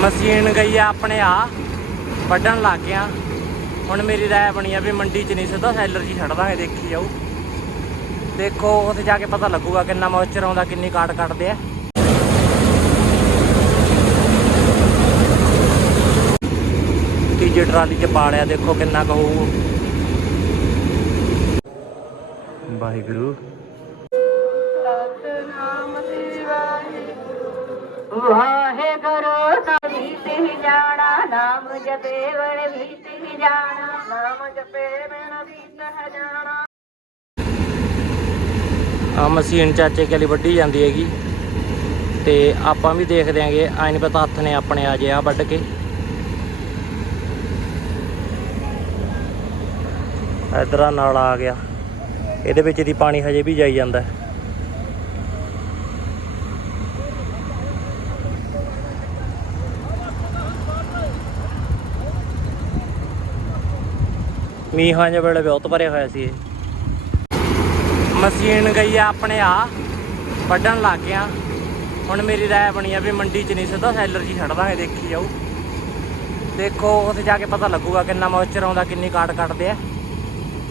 Machine ਗਈ ਆ ਆਪਣੇ ਆ ਵੱਢਣ ਲੱਗ ਗਿਆ। ਹੁਣ ਮੇਰੀ ਰਾਏ ਬਣੀ ਆ ਵੀ ਮੰਡੀ 'ਚ ਨਹੀਂ ਸਿੱਧਾ ਸੈਲਰ 'ਚ ਹੀ ਛੱਡ ਦਾਂਗੇ ਦੇਖੀ ਜਾਊ। ਦੇਖੋ ਉੱਥੇ ਜਾ ਕੇ ਪਤਾ ਲੱਗੂਗਾ ਕਿੰਨਾ ਮੋਇਸਚਰ ਆਉਂਦਾ ਕਿੰਨੀ ਕਾਟ ਕੱਢਦੇ ਆ। ਤੀਜੇ ਟਰਾਲੀ 'ਚ ਪਾੜਿਆ ਦੇਖੋ ਕਿੰਨਾ ਕਹੂ ਵਾਹਿਗੁਰੂ। ਸਤਨਾਮ ਸ੍ਰੀ ਵਾਹਿਗੁਰੂ। ਵਾਹਿਗੁਰੂ। ਸਭੀ ਜਾਣਾ, ਨਾਮ ਜਪੇ ਵੜ ਵੀ ਤੇ ਜਾਣਾ। ਨਾਮ ਜਪੇ ਬਿਨ ਵੀ ਤਹ ਜਾਣਾ। ਆ ਮਸ਼ੀਨ ਚਾਚੇ ਕੇ ਲਈ ਵੱਢੀ ਜਾਂਦੀ ਹੈਗੀ। ਤੇ ਆਪਾਂ ਵੀ ਦੇਖਦੇ ਆਂਗੇ ਐ ਨਹੀਂ ਪਤਾ ਹੱਥ ਨੇ ਆਪਣੇ ਆ ਜੇ ਆ ਵੱਢ ਕੇ। ਇਧਰ ਨਾਲ ਆ ਗਿਆ। ਇਹਦੇ ਵਿੱਚ ਦੀ ਪਾਣੀ ਹਜੇ ਵੀ ਜਾਈ ਜਾਂਦਾ। ਹੈ। ਮੀਂਹਾਂ ਦੇ ਵੇਲੇ ਬਹੁਤ ਭਰਿਆ ਹੋਇਆ ਸੀ ਇਹ। ਮਸ਼ੀਨ ਗਈ ਆ ਆਪਣੇ ਆ, ਵੱਢਣ ਲੱਗ ਗਿਆ। ਹੁਣ ਮੇਰੀ ਰਾਏ ਬਣੀ ਆ ਵੀ ਮੰਡੀ 'ਚ ਨਹੀਂ ਸਿੱਧਾ ਸੈਲਰ 'ਚ ਛੱਡ ਦਾਂਗੇ ਦੇਖੀ ਜਾਊ। ਦੇਖੋ, ਉੱਥੇ ਜਾ ਕੇ ਪਤਾ ਲੱਗੂਗਾ ਕਿੰਨਾ ਮੋਇਸਚਰ ਆਉਂਦਾ, ਕਿੰਨੀ ਕਾਟ ਕੱਟਦੇ ਆ।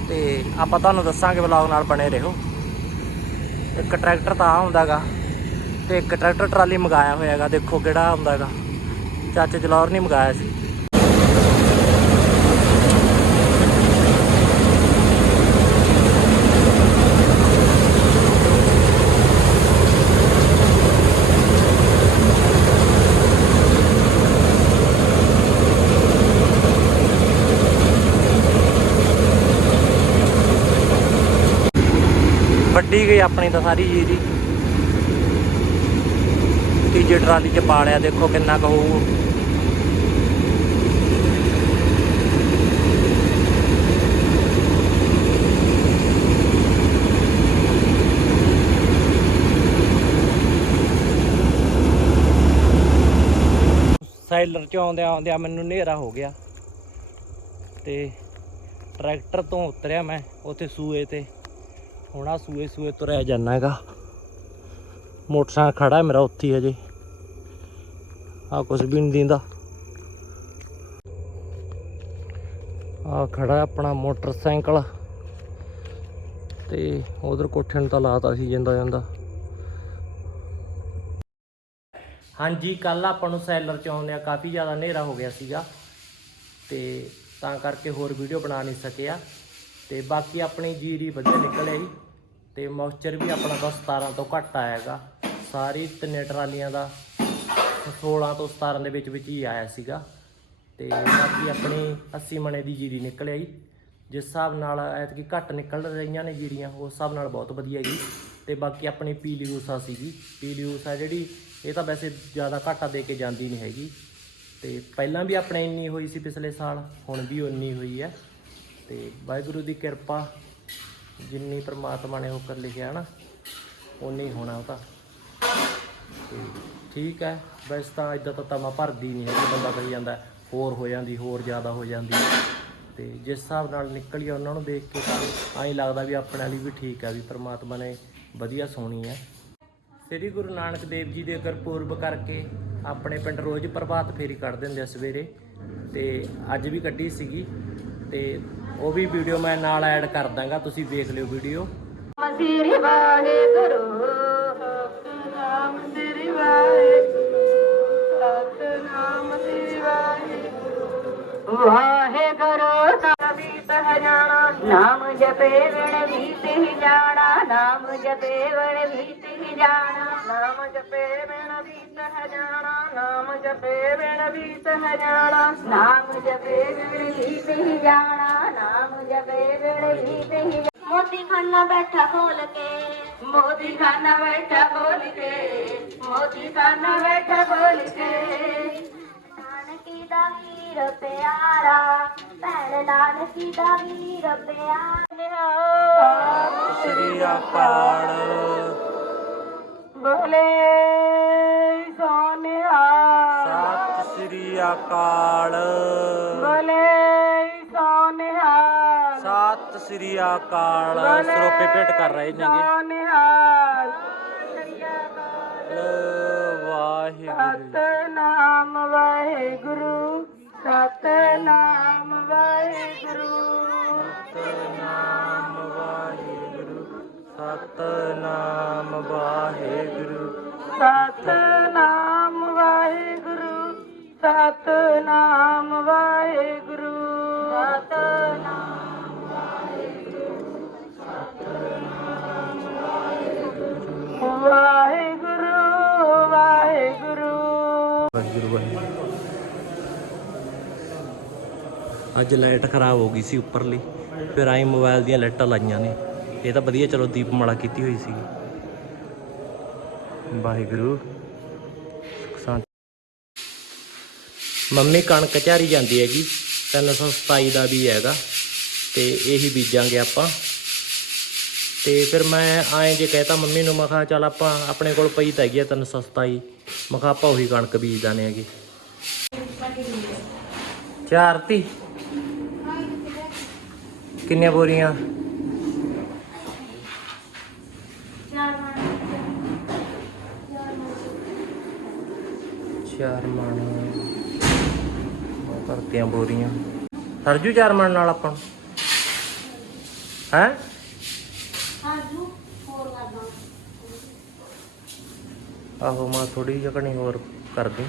ਤੇ ਆਪਾਂ ਤੁਹਾਨੂੰ ਦੱਸਾਂਗੇ ਵਲੌਗ ਨਾਲ ਬਣੇ ਰਹੋ। ਇੱਕ ਟਰੈਕਟਰ ਤਾਂ ਆ ਹੁੰਦਾਗਾ ਤੇ ਇੱਕ ਟਰੈਕਟਰ ਟਰਾਲੀ ਮੰਗਾਇਆ ਹੋਇਆਗਾ, ਦੇਖੋ ਕਿਹੜਾ ਹੁੰਦਾਗਾ ਚਾਚੇ ਜਲੌਰ ਨਹੀਂ ਮੰਗਾਇਆ ਸੀ। ਵੱਡੀ ਗਈ ਆਪਣੀ ਤਾਂ ਸਾਰੀ ਜੀ ਦੀ। ਤੀਜੇ ਟਰਾਲੀ 'ਚ ਪਾ ਲਿਆ, ਦੇਖੋ ਕਿੰਨਾ ਕੁ ਹੋਊ। ਸਾਈਲਰ 'ਚ ਆਉਂਦਿਆਂ ਆਉਂਦਿਆਂ ਮੈਨੂੰ ਹਨੇਰਾ ਹੋ ਗਿਆ। ਤੇ ਟਰੈਕਟਰ ਤੋਂ ਉਤਰਿਆ ਮੈਂ ਉੱਥੇ ਸੂਏ ਤੇ। ਹੁਣ ਆ ਸੂਏ ਸੂਏ ਤੁਰਿਆ ਜਾਣਾ ਹੈਗਾ। ਮੋਟਰਸਾਈਕਲ ਖੜਾ ਮੇਰਾ ਉੱਥੇ ਹੀ ਹਜੇ। ਆ ਕੁਝ ਵੀ ਨਹੀਂ ਦਿੰਦਾ। ਆ ਖੜਾ ਆਪਣਾ ਮੋਟਰਸਾਈਕਲ। ਤੇ ਉਧਰ ਕੋਠੇ ਨੂੰ ਤਾਂ ਲਾਤਾ ਸੀ ਜਾਂਦਾ ਜਾਂਦਾ। ਹਾਂਜੀ ਕੱਲ ਆਪਾਂ ਨੂੰ ਸੈਲਰ ਚ ਆਉਂਦਿਆਂ ਕਾਫੀ ਜ਼ਿਆਦਾ ਹਨੇਰਾ ਹੋ ਗਿਆ ਸੀਗਾ। ਤੇ ਤਾਂ ਕਰਕੇ ਹੋਰ ਵੀਡੀਓ ਬਣਾ ਨਹੀਂ ਸਕਿਆ। ਤੇ ਬਾਕੀ ਆਪਣੀ ਜੀਰੀ ਵਧੀਆ ਨਿਕਲ ਆਈ ਤੇ ਮੌਇਸਚਰ ਵੀ ਆਪਣਾ ਤਾਂ 17 ਤੋਂ ਘੱਟ ਆਇਆਗਾ। ਸਾਰੀ ਤਿੰਨੇ ਟਰਾਲੀਆਂ ਦਾ 16 ਤੋਂ 17 ਦੇ ਵਿੱਚ ਵਿੱਚ ਹੀ ਆਇਆ ਸੀਗਾ। ਤੇ ਬਾਕੀ ਆਪਣੀ 80 ਮਣੇ ਦੀ ਜੀਰੀ ਨਿਕਲ ਆਈ। ਜਿਸ ਹਿਸਾਬ ਨਾਲ ਐਤਕੀ ਘੱਟ ਨਿਕਲ ਰਹੀਆਂ ਨੇ ਜੀਰੀਆਂ, ਉਸ ਹਿਸਾਬ ਨਾਲ ਬਹੁਤ ਵਧੀਆ ਜੀ। ਤੇ ਬਾਕੀ ਆਪਣੀ ਪੀਲੀ ਊਸਾ ਸੀਗੀ। ਪੀਲੀ ਊਸਾ ਜਿਹੜੀ, ਇਹ ਤਾਂ ਵੈਸੇ ਜ਼ਿਆਦਾ ਘਾਟਾ ਦੇ ਕੇ ਜਾਂਦੀ ਨਹੀਂ ਹੈਗੀ। ਤੇ ਪਹਿਲਾਂ ਵੀ ਆਪਣੇ ਇੰਨੀ ਹੋਈ ਸੀ ਪਿਛਲੇ ਸਾਲ, ਹੁਣ ਵੀ ਉਨੀ ਹੋਈ ਹੈ। ਤੇ ਵਾਹਿਗੁਰੂ ਦੀ ਕਿਰਪਾ ਜਿੰਨੀ ਪ੍ਰਮਾਤਮਾ ਨੇ ਉਹ ਲਿਖਿਆ ਨਾ ਉਨੀ ਹੋਣਾ ਉਹ ਤਾਂ। ਤੇ ਠੀਕ ਹੈ, ਵੈਸੇ ਤਾਂ ਇਦਾਂ ਤਾਂ ਤਮਾ ਭਰਦੀ ਨਹੀਂ ਹੈਗੀ, ਬੰਦਾ ਕਹੀ ਜਾਂਦਾ, ਹੋਰ ਹੋ ਜਾਂਦੀ, ਹੋਰ ਜ਼ਿਆਦਾ ਹੋ ਜਾਂਦੀ। ਤੇ ਜਿਸ ਹਿਸਾਬ ਨਾਲ ਨਿਕਲੀ ਆ ਉਹਨਾਂ ਨੂੰ ਦੇਖ ਕੇ ਤਾਂ ਐਂ ਲੱਗਦਾ ਵੀ ਆਪਣੇ ਲਈ ਵੀ ਠੀਕ ਹੈ, ਵੀ ਪ੍ਰਮਾਤਮਾ ਨੇ ਵਧੀਆ ਸੋਣੀ ਹੈ। ਸ੍ਰੀ ਗੁਰੂ ਨਾਨਕ ਦੇਵ ਜੀ ਦੇ ਗੁਰਪੁਰਬ ਕਰਕੇ ਆਪਣੇ ਪਿੰਡ ਰੋਜ਼ ਪ੍ਰਭਾਤ ਫੇਰੀ ਕੱਢ ਦਿੰਦੇ ਆ ਸਵੇਰੇ, ਤੇ ਅੱਜ ਵੀ ਕੱਢੀ ਸੀਗੀ। ਤੇ ਉਹ ਵੀ ਵੀਡੀਓ ਮੈਂ ਨਾਲ ਐਡ ਕਰ ਦਾਂਗਾ, ਤੁਸੀਂ ਵੇਖ ਲਿਓ ਵੀਡੀਓ ਸ੍ਰੀ ਵਾਹਿਗੁਰੂ ਸਤਨਾਮ ਸ੍ਰੀ ਵਾਹਿਗੁਰੂ ਸਤਨਾਮ ਸ੍ਰੀ ਵਾਹਿਗੁਰੂ ਵਾਹਿਗੁਰੂ ਨਾਮ ਜਪੇ ਵੜ ਵੀ ਤੇ ਜਾਣਾ ਨਾਮ ਜਪੇ ਵੜ ਵੀ ਤੇ ਜਾਣਾ। ਨਾਮ ਜਪੇ ਬਿਨ ਵੀ ਤਹ ਜਾਣਾ ਨਾਮ ਜਪੇ ਬਿਨ ਵੀ ਤਹ ਜਾਣਾ। ਨਾਮ ਜਪੇ ਵੜ ਵੀ ਤੇ ਜਾਣਾ ਨਾਮ ਜਪੇ ਵੜ ਵੀ ਤੇ ਮੋਤੀ ਖਾਨਾ ਬੈਠਾ ਖੋਲ ਕੇ। ਮੋਤੀ ਖਾਨਾ ਬੈਠਾ ਖੋਲ ਕੇ ਮੋਤੀ ਖਾਨਾ ਬੈਠਾ ਖੋਲ ਕੇ। ਨਾਨਕੀ ਦਾ ਵੀਰ ਪਿਆਰਾ ਭੈਣ ਨਾਨਕੀ ਦਾ ਵੀਰ ਪਿਆਰਾ ਸ੍ਰੀ ਅਕਾਲ। ਬੋਲੇ ਸੋਨਿਆ। ਸਤਿ ਸ੍ਰੀ ਅਕਾਲ। ਬੋਲੇ ਸੋਨਿਆ। ਸਤਿ ਸ੍ਰੀ ਅਕਾਲ। ਸਰੋਪੇ ਭੇਟ ਕਰ ਰਹੇ ਨੇਗੇ ਸੋਨਿਆ। ਵਾਹਿਗੁਰੂ। ਸਤਨਾਮ ਵਾਹਿਗੁਰੂ ਸਤਨਾਮ ਸਤਨਾਮ ਵਾਹਿਗੁਰੂ ਸਤਨਾਮ ਵਾਹਿਗੁਰੂ। ਸਤਨਾਮ ਵਾਹਿਗੁਰੂ ਸਤਨਾਮ ਵਾਹਿਗੁਰੂ। ਸਤਨਾਮ ਵਾਹਿਗੁਰੂ ਸਤਨਾਮ ਵਾਹਿਗੁਰੂ ਵਾਹਿਗੁਰੂ ਵਾਹਿਗੁਰੂ। ਵਾਹਿਗੁਰੂ ਵਾਹਿਗੁਰੂ। ਅੱਜ ਲਾਈਟ ਖਰਾਬ ਹੋ ਗਈ ਸੀ ਉੱਪਰਲੀ। ਫਿਰ ਆਈ ਮੋਬਾਈਲ ਦੀਆਂ ਲਾਈਟਾਂ ਲਾਈਆਂ ਨੇ। ਇਹ ਤਾਂ ਵਧੀਆ ਚਲੋ ਦੀਪਮਾਲਾ ਕੀਤੀ ਹੋਈ ਸੀ। ਵਾਹਿਗੁਰੂ। ਮੰਮੀ ਕਣਕ ਝਾਰੀ ਜਾਂਦੀ ਹੈਗੀ 327 ਦਾ ਵੀ ਹੈਗਾ, ਤੇ ਇਹੀ ਬੀਜਾਂਗੇ ਆਪਾਂ। ਤੇ ਫਿਰ ਮੈਂ ਆਏ ਜੇ ਕਹਿਤਾ ਮੰਮੀ ਨੂੰ, ਮੈਂ ਕਿਹਾ ਚੱਲ ਆਪਾਂ ਆਪਣੇ ਕੋਲ ਪਈ ਤਾਂ ਹੈਗੀ ਆ 327 ਮੈਂ ਕਿਹਾ ਆਪਾਂ ਉਹੀ ਕਣਕ ਬੀਜ ਦਾਨੇ ਹੈਗੇ। ਚਾਰ ਤੀ ਕਿੰਨੀਆਂ ਬੋਰੀਆਂ? ਚਾਰ ਮਣ। ਉਹ ਕਰਤੀਆਂ ਬੋਰੀਆਂ। ਸਰਜੂ ਚਾਰ ਮਣ ਨਾਲ ਆਪਾਂ ਨੂੰ। ਹੈ? ਆਹੋ ਮੈਂ ਥੋੜੀ ਜਿਹੀ ਘਣੀ ਹੋਰ ਕਰ ਦੂੰ